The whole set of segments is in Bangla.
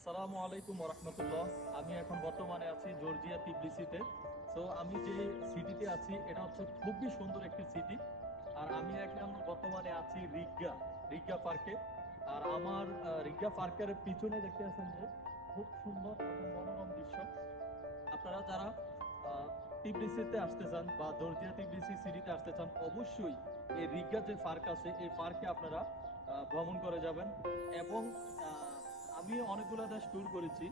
আসসালামু আলাইকুম রহমতুল্লাহ। আমি এখন বর্তমানে আছি জর্জিয়া তিবলিসিতে। সো আমি যে সিটিতে আছি এটা হচ্ছে খুবই সুন্দর একটি সিটি। আর আমি এখন বর্তমানে আছি রিগা রিগা পার্কে। আর আমার রিগা পার্কের পিছনে দেখতে আছেন যে খুব সুন্দর এবং মনোরম দৃশ্য। আপনারা যারা টিবিসিতে আসতে চান বা জর্জিয়া টিবিসি সিটিতে আসতে চান, অবশ্যই এই রিগা যে পার্ক আছে এই পার্কে আপনারা ভ্রমণ করে যাবেন। এবং আমি অনেকগুলো দেশ ট্যুর করেছি,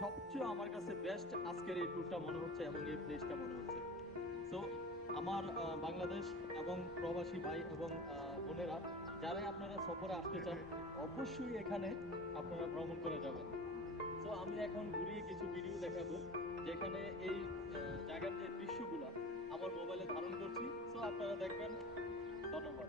সবচেয়ে আমার কাছে বেস্ট আজকের এই ট্যুরটা মনে হচ্ছে এবং এই প্লেসটা মনে হচ্ছে। সো আমার বাংলাদেশ এবং প্রবাসী ভাই এবং বোনেরা, যারাই আপনারা সফরে আসতে চান, অবশ্যই এখানে আপনারা ভ্রমণ করে যাবেন। সো আমি এখন ঘুরিয়ে কিছু ভিডিও দেখাবো, যেখানে এই জায়গার যে দৃশ্যগুলো আমার মোবাইলে ধারণ করছি। সো আপনারা দেখবেন। ধন্যবাদ।